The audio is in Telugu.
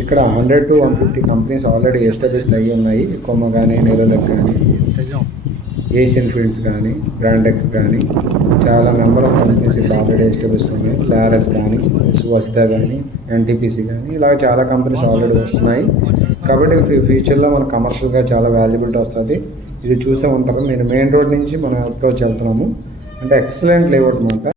ఇక్కడ 100 to 150 కంపెనీస్ ఆల్రెడీ ఎస్టాబ్లిష్డ్ అయ్యి ఉన్నాయి. కొమ్మ కానీ, నెరోలక్ కానీ, ఏషియన్ ఫీల్డ్స్ కానీ, బ్రాండెక్స్ కానీ చాలా నెంబర్ ఆఫ్ కంపెనీస్ ఇక్కడ ఆల్రెడీ ఎస్టాబ్లిష్డ్ ఉన్నాయి. లారస్ కానీ, వసిత కానీ, ఎన్టీపీసీ కానీ ఇలాగ చాలా కంపెనీస్ ఆల్రెడీ వస్తున్నాయి. కాబట్టి ఫ్యూచర్లో మన కమర్షియల్గా చాలా వాల్యుబిలిటీ వస్తుంది. ఇది చూసే ఉంటారు. నేను మెయిన్ రోడ్ నుంచి మనం అప్రోచ్ వెళ్తున్నాము. అంటే ఎక్సలెంట్ లేఅవుట్ అనమాట.